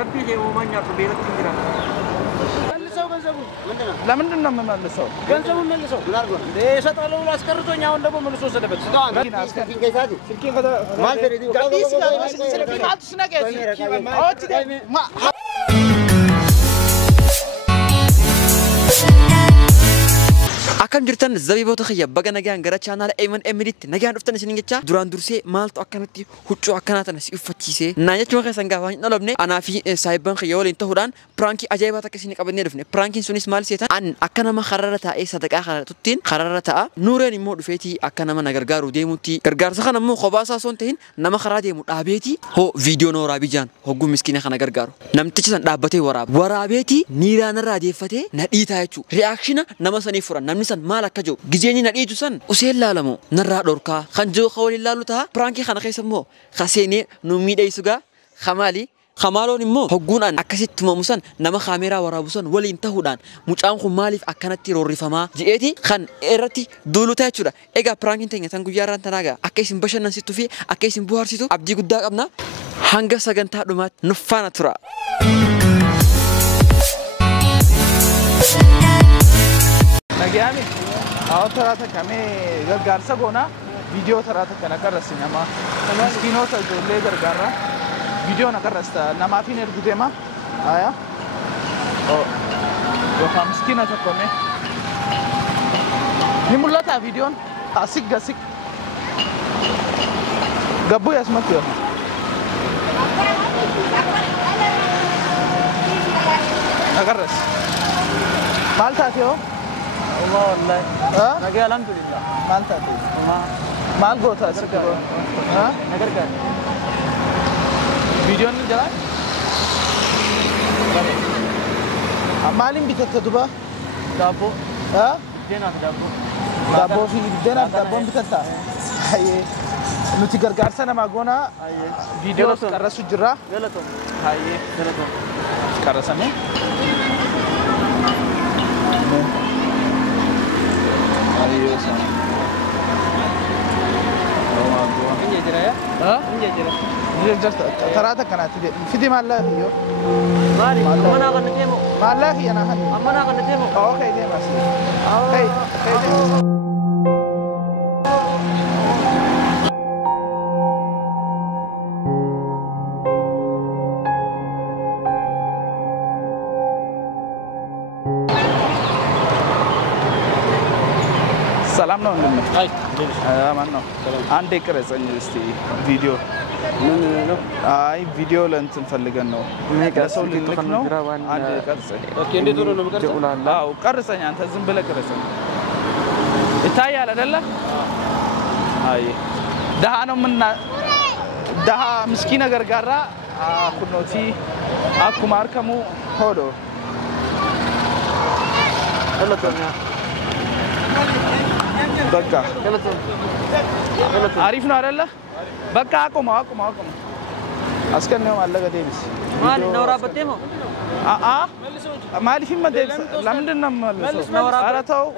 ربي هي ومن يربي لك تنجرا لمن دنا مملسو ገንዘቡ መልሰው ላርጎ ለሰጣለው አስቀርቶኛ አሁን ደግሞ መልሶ ሰደበት ስልኪን ከይታዲ ስልኪን ከዛ ማለት ነው ጋዲስ ጋር ስልኪን አትስነቀ አውት ማ أكم جرتن زبي بوتخيا بقى نجان جرا channel أيمن أميريت نجان أفتن سنينجتشا دران درسي مالت أكنتي هتشو أكناتنا سيفتشيسه نايا شو خيسان قاوين نلبني أنا في سايبان خيال انتو هران برانكي أجايباتك كسينك أبدني رفني برانكي سونيس مال سيتان أن أكنا ما خررتها إيه صدق آخر تطين خررتها نوراني مود فيتي أكنا ما نجرجارو ديموتي جرجار سخنا مو خباسة صنتين نما خرر ديموت أبيتي هو فيديو نورا بيجان هو جو مسكين خنا جرجارو نمتجسن دابتي ورا بيتي نيران رادي فتى نديتها يشو رياكشنا نما سنيفورا نمني مالك كجو جزيني نريد سن وسيل لالمو نرى دوركا خنجو خولي لالو تها برانكي خنا خيسمو خسيني نوميد أيسوغا خمالي خمالو نمو هجون أن أكسيت تماموسن نما خاميرا ورابوسن ولي انتهودان مجأم خمالي في أكنت تيروريفما جئتي خن إرتي دولو تاچورا إيجا برانكين تيجي تانجو ياران تناغا أكيسين بشر نسيتو في أكيسين بوهر سيتو أبدي قدّاك أبنا هنگا سجن تادومات نفانا ترى نجيامي أو ترى تكمي غرغار سبونا فيديو ترى تكنا كرسينا ما مسكينو تجولي غرغارا فيديو نكرستا نما في نرجوتما آيا أو وهم مسكينة تكمي نمولا تا فيديو أسيك غبو يسمع كيو نكرس مالتا كيو الله والله نجي الحمد لله مالتا تي مال غوتا سكرو نكرك فيديو نجلا مالين بتتدبا دابو دينا دابو في دينا دابو بتتا هاي نتي غرغار سنه ماغونا فيديو كرسو جرا غلطو هاي غلطو كرسنه ayo sana ini aja ya ini aja ini just terata kana tidi fidi malla yo mali mana kan temo malla hi ana hadi mana kan temo okay deh mas hey سلام نون هاي مانو عندك رسالة استي فيديو هاي فيديو لانت نفلقن نو رسول لك نو عندك رسالة اوكي ندي دورو نو كرسة لا وكرسة انت زنبلة كرسة اتاي على دلة هاي ده أنا من ده مسكينة غرغرة كنوتي أكو ماركمو هودو هلا تونيا بقى عارفنا على بقى أكم أسكن نوم الله قديمس مال نورا بتيمو مالي في مدرسة لمن نم أنا تو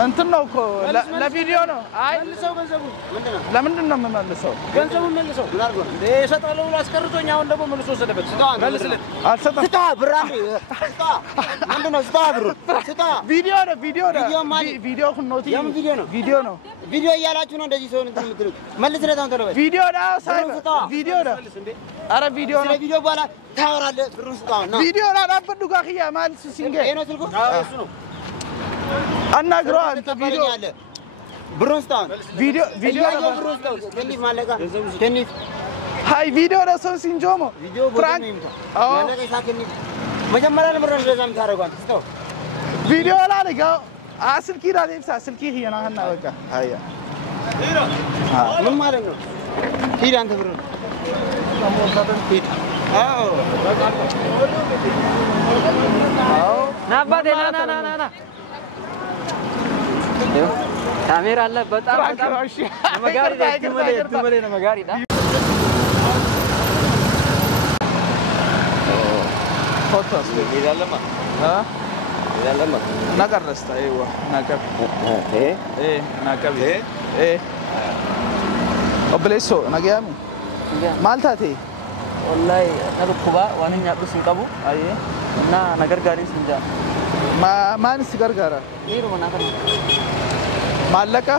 أنت نوكو لا فيديو نو لمن نم ملسو ገንዘቡ መልሰው ላርጎ ለሰጣለው አስቀርቶኛ አሁን ደግሞ መልሶ ሰደበት መልስለት አልሰጣ ስታ ብራንዲ ስታ ምንድነው ስታ ብሩ ስታ ቪዲዮ ነው ቪዲዮ ሁኖቲ ቪዲዮ ነው ቪዲዮ እያላችሁ ነው እንደዚህ ሰው እንትን የምትሉት መልስለት አንተ ነው ቪዲዮ ነው ሳይብ ቪዲዮ ነው አረ ቪዲዮ ነው ቪዲዮ በኋላ ታወራለህ ብሩን ስጣው ነው ቪዲዮ ነው አባዱ ጋር ያ ማለት ሲንገ እኔ ነው ስልኩ እሱ ነው አናግሮ አንተ ቪዲዮ ብሩን ስጣው ቪዲዮ ብሩን ስጣው ትንሽ ማለቃ ትንሽ ሃይ ቪዲዮ ነው ሰው ሲንጆሞ ቪዲዮ ፍራንክ ማለቃ ሳከኒ መጀመሪያ ለምሮ እንደዛም ታረጋን ስጣው ቪዲዮ ላልጋው አስልኪ ዳሌብሳ ስልኪ ሄና ሀና በቃ አያ ምን ማለት ነው ሂድ አንተ ብሩን ሂድ አዎ ና አባቴ ና ካሜራ አለ በጣም መጋሪ ትመለ ነው መጋሪ ዳ ፎቶስ ይላልማ ይላልማ ናቀረስታ አይዋ ናቀብ ናቀብ ኦብሌሶ ናገያሚ Malta te. Wallahi na kuba wani nya dusin kabu. Aye. Na nagar gari sinja. Man sigar gara. Niru mana kan. Malaka?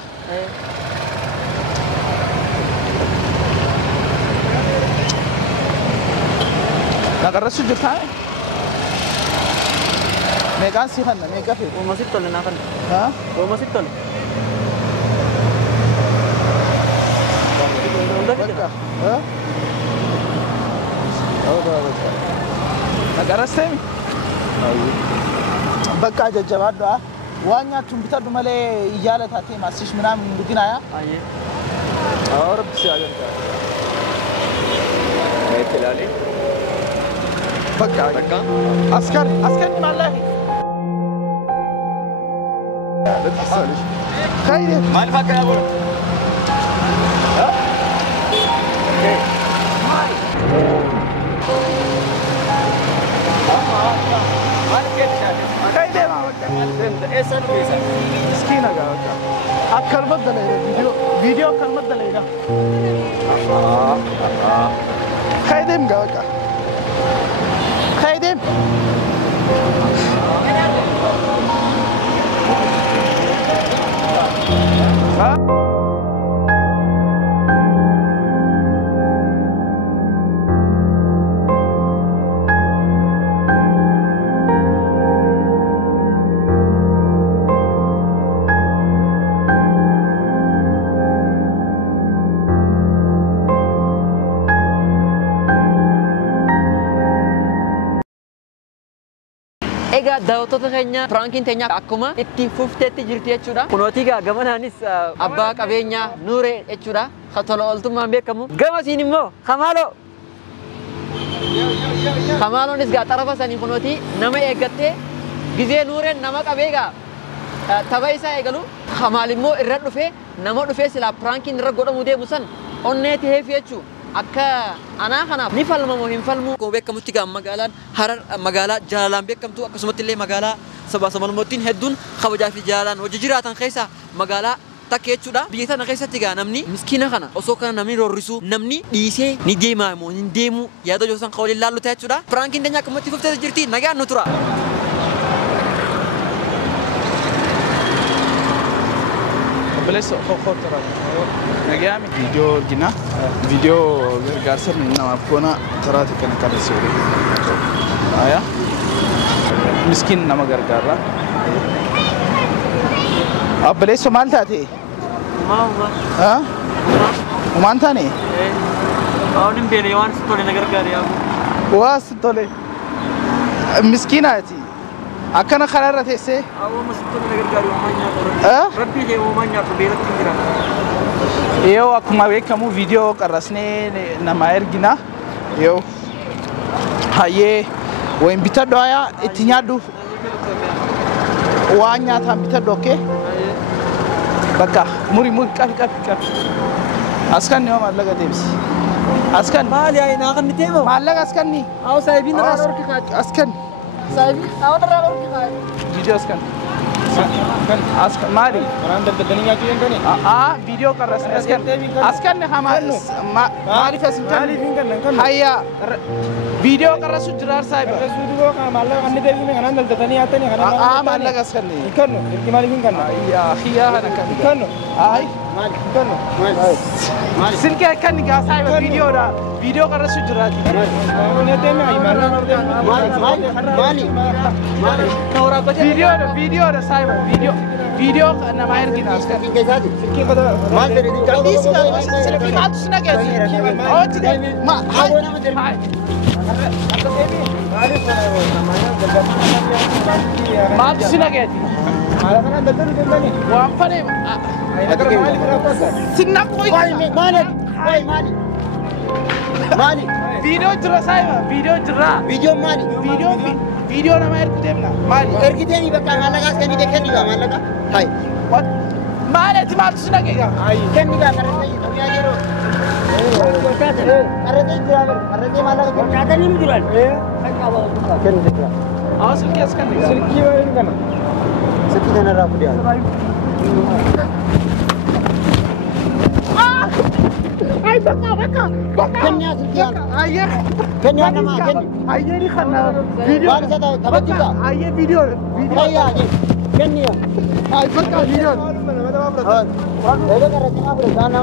Nagar rasu jurta hai. Megan sih kan, mega fit. Wo masjid tol na kan. Ha? Wo masjid tol. Baka. Ha? Oh, baka. Nagar rasu. Aye. Baka jajjaba doa. Wanya tumbita dumale ijala tate masish minam mudina ya. Aye. और से आगे का मैं चला ले पक्का अस्कर माला है خير मान फक क्या बोल ऐसा مسكين يا أكل بدل فيديو أكل بدل إيه خيدم جاكا خيدم Ega daawwattoota keenya piraankiin teenya akkuma itti fufteetti jirti jechuudha. Kunooti egaa gamanaanis abbaa qabeenyaa Nuuree jechuudha. Tola ooltummaan beekamu. Gamasiin immoo Kamaaloonis gaa xarafa sanii kunooti nama eeggattee gizee Nuureen nama qabee gaa tapha isaa eegalu. Kamaal immoo irra dhufee nama dhufee silaa piraankiin irra godhamu deemu san onneeti heefi jechuudha. Akka anaa kanaaf ni falmamoo hin falmu. Akkuma beekamutti gaa magaalaan Harar magaalaa jaalalaan beekamtu akkasumatti illee magaalaa sabaa sablammootiin hedduun kabajaa fi jaalalaan hojii jiraatan keessaa magaalaa takka jechuudha. Biyya tana keessatti gaa namni miskiina kana osoo kana namni roorrisu namni dhiisee ni deemaa moo hin deemu yaada joosan qawliin laallu ta'e jechuudha. Piraankiin teenya akkumatti fuftee jirti nagaan nu tura. بلس خطر نجامي فيديو جنا فيديو غارسر منا مافكونا ترى كان كارسوري آيا مسكين نما غرغارا अब बले सोमाल था थे हाँ उमान था नहीं और निम बेलेवान स्टोरी नगर का रिया वास तोले मिस्किन आया थी أكنا خلنا رتيسة. أول ما سبتوا من الجار ومانيا ربي جي ومانيا كبيرة تنجرا. يو أكما بيك كمو فيديو كرسني نماير جنا يو هاي وين بيتا دوايا اتنيادو وانيا ثام بيتا دوكي بكا موري كافي أسكن يوم الله قديمس أسكن مالي أي ناقن نتيمو مالك أسكنني أو سايبين رادور كخاد أسكن سايبين أو رادور كخاد فيديو أسكن أسكن ماري الدنيا كيان كني فيديو كرسني أسكن هم ماري فيسنتن هيا فيديو كرسو جرار سايب سودو كمالا كني تبي من كنان الدنيا تاني كنان مالك أسكنني كنو كمالي من كنان يا خيا هذا كنو هاي كنو سلكي كني كاسايب فيديو كرسو جرار نتيمة أي مالي كورا بجا فيديو سايب فيديو نماير كنا أسكن مال تري دي كديس سلكي ما تسنا كذي أو تدي ما هاي ما تسنا كذي وامفني سنة كوي مالي فيديو جرا سايبا فيديو نماير كتبنا مالي اركيتني بقى مالك أسكني دكني بقى مالك هاي مالي تمام تسنا كذي كني بقى كرني أبي أجرو أرده مالك كذا نيم جرال كني دكلا سلكي أسكن سلكي وين كنا سلكي كنا رابطيا Ay, Kenya Sultan. Kenya nama Kenya. Ayyeni khana video. Bari sada tabatiga. Ayye video. Kaya Kenya. Ay bakka video. Ede karate na bro sana.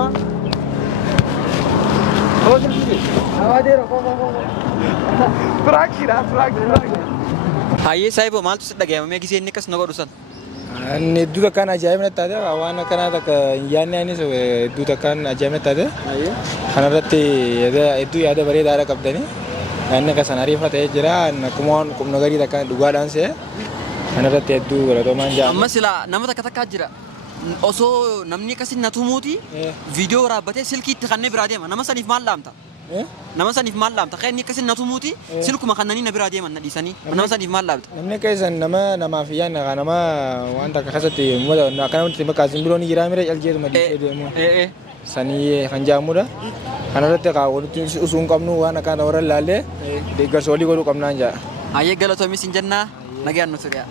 Prakira. Hayyee saayibo maaltu si dhaga'ama mee gisee inni akkas na godhu san. Ani duuta kan ajaa'ibna taate waan akkanaa takka yaadni anis duuta kan ajaa'ibna taate kanarratti hedduu yaada bareedaadha qabdanii yaadni akkasan ariifatee jira akkuma qubna garii takka dhugaadhaan se'e kanarratti hedduu galatoomaan jaa. Amma silaa nama takka jira. Osoo namni akkasii na tumuuti viidiyoo waraabbatee silkiitti kanneen biraa deema nama saniif maal laamta? Nama saniif maal laamta? Kan inni akkasii na tumuuti silkuma kannanii na biraa deeman na dhiisanii nama saniif maal laamta? Namni keessan namaaf yaadna nama waan takka keessatti akkanatti makaasin biroo ni jira mire jaljeetuma dhiisee deemu. Sanii kan jaamudha. Kanarratti walitti usuu hin qabnu waan akkana warra ilaallee deeggarsa walii godhuu qabnaan jaa. Hayyee galatoomis hin jennaa nagaan nuti dhiyaa.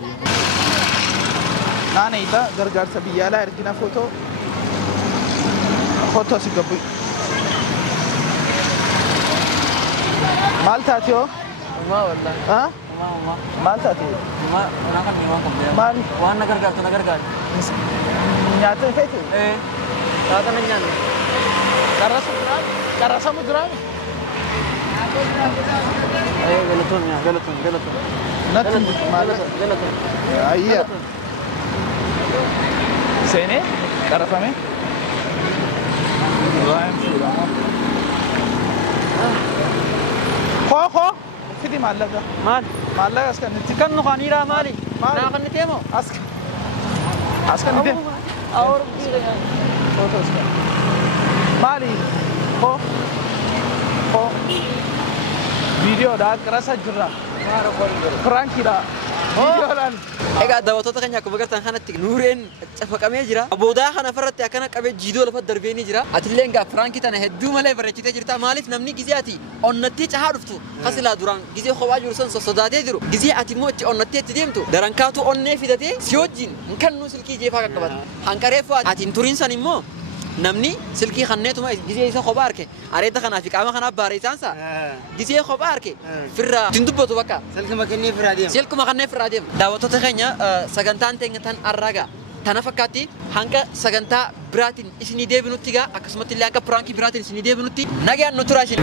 Nana ita gargaarsa biyyaalaa ergina footoo si gabbu. Maal taate yoo? Maal taate? Maal? Waan na gargaartu na gargaartu. Nyaata feete? Taata na nyaanne. Qarrasa muduraa? Galatoon. Natti maal? Ayyaa. Sene qarafame Kho fidi mallaga mallaga askan Kan nu khanira mali na kan temo askan de aur fotos mali kho video da karasa jirra prank ida video lan egaa daawwattoota keenya akkuma agartan kanatti nuureen cafaqamee jira. Aboodaa kana farratti akkana qabee jiidoo lafa darbee ni jira. Atillee egaa firaankii tana hedduu malee bareechitee jirta. Maaliif namni gizee ati onnattee cahaa dhuftu kasilaa duraan gizee kophaa jiru san sosodaatee jiru. Gizee ati immoo itti onnattee itti deemtu darankaatu onnee fidatee si wajjin kan nu silkii jeefaa qaqqabata. Hanqareeffaa ati hin turiin san immoo namni silkii kanneetuma gizee isa kophaa arke areeda kanaa fi qaama kanaaf baareessaansa gizee kophaa arke firraa ittiin dubbatu bakka silkuma kannee firraa deema. Daawwattoota keenya sagantaan teenya tan arraga tana fakkaatti hanga sagantaa biraatiin isinii deebinutti gaa akkasumatti illee hanga piraankii biraatiin isinii deebinutti nagaan nu turaa isin.